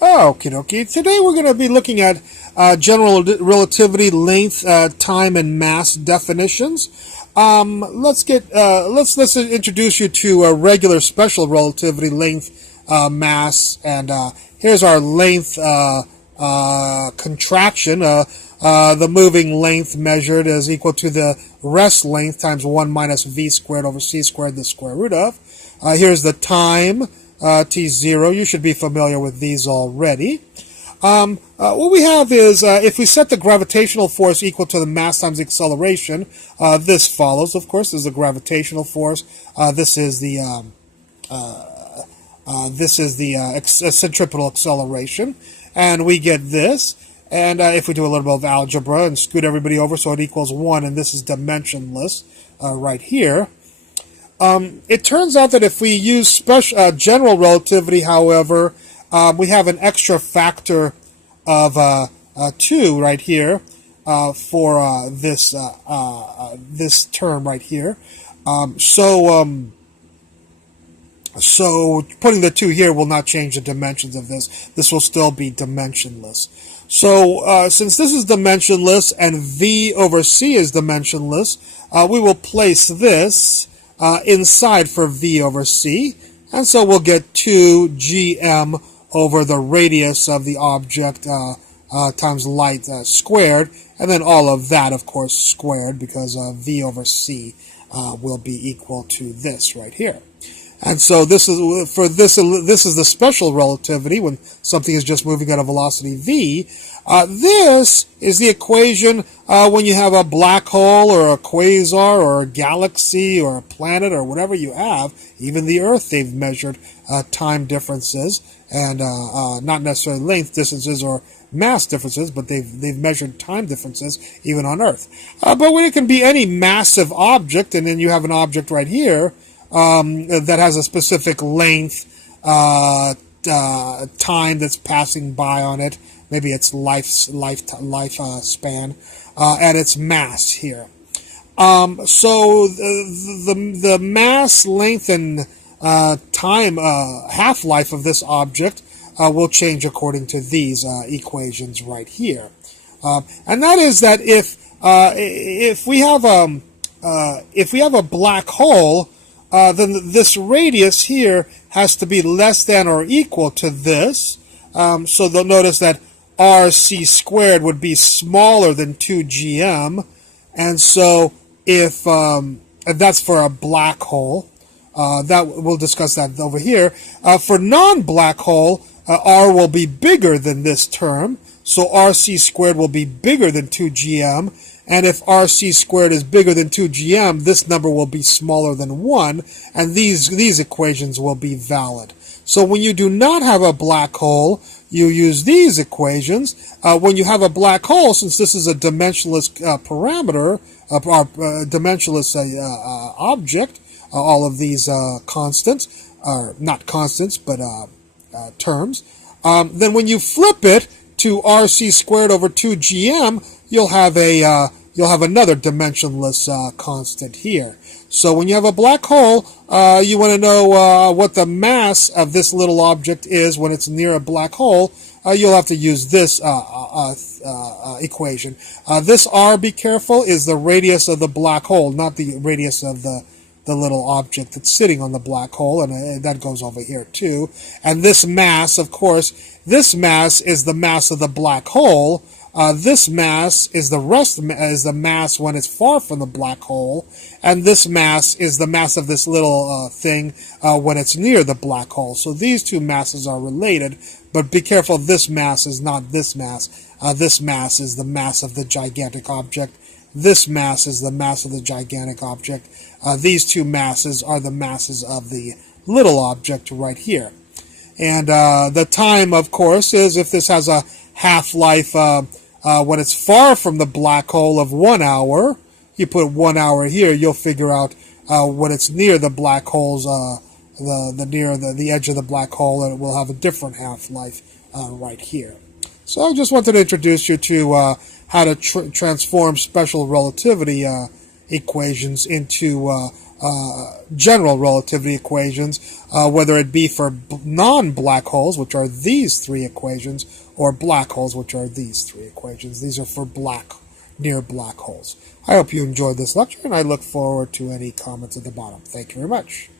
Okie dokie. Today we're going to be looking at general relativity, length, time, and mass definitions. Let's introduce you to a regular special relativity, length, mass, and here's our length contraction. The moving length measured is equal to the rest length times 1 minus v squared over c squared, the square root of. Here's the time. T0. You should be familiar with these already. What we have is, if we set the gravitational force equal to the mass times the acceleration, this follows, of course. This is the gravitational force. This is the centripetal acceleration. And we get this. And if we do a little bit of algebra and scoot everybody over so it equals 1, and this is dimensionless right here. It turns out that if we use general relativity, however, we have an extra factor of 2 right here for this term right here. So putting the 2 here will not change the dimensions of this. This will still be dimensionless. So since this is dimensionless and v over c is dimensionless, we will place this inside for v over c, and so we'll get 2gm over the radius of the object times light squared, and then all of that, of course, squared, because v over c will be equal to this right here. And so this is the special relativity when something is just moving at a velocity v. This is the equation when you have a black hole or a quasar or a galaxy or a planet or whatever you have. Even the Earth, they've measured time differences and not necessarily length differences or mass differences, but they've measured time differences even on Earth. But when it can be any massive object, and then you have an object right here that has a specific length, time that's passing by on it. Maybe its life span, and its mass here. So the mass, length, and time half-life of this object will change according to these equations right here. And that is that if we have a black hole, then this radius here has to be less than or equal to this. So they'll notice that RC squared would be smaller than 2gm, and so if and that's for a black hole, we'll discuss that over here. For non-black hole, R will be bigger than this term, so RC squared will be bigger than 2gm, and if RC squared is bigger than 2gm, this number will be smaller than 1, and these equations will be valid. So when you do not have a black hole, you use these equations. When you have a black hole, since this is a dimensionless parameter, dimensionless object, all of these constants, or not constants, but terms, then when you flip it to RC squared over 2gm, you'll have another dimensionless constant here. So when you have a black hole, you want to know what the mass of this little object is when it's near a black hole. You'll have to use this equation. This R, be careful, is the radius of the black hole, not the radius of the little object that's sitting on the black hole, and that goes over here too. And this mass, of course, this mass is the mass of the black hole. This mass is the mass when it's far from the black hole, and this mass is the mass of this little thing when it's near the black hole. So these two masses are related, but be careful, this mass is not this mass. This mass is the mass of the gigantic object. This mass is the mass of the gigantic object. These two masses are the masses of the little object right here. And the time, of course, is if this has a half-life when it's far from the black hole of 1 hour, you put 1 hour here, you'll figure out when it's near the black holes, near the edge of the black hole, and it will have a different half-life right here. So I just wanted to introduce you to how to transform special relativity equations into general relativity equations, whether it be for non-black holes, which are these three equations, or black holes, which are these three equations. These are for near black holes. I hope you enjoyed this lecture, and I look forward to any comments at the bottom. Thank you very much.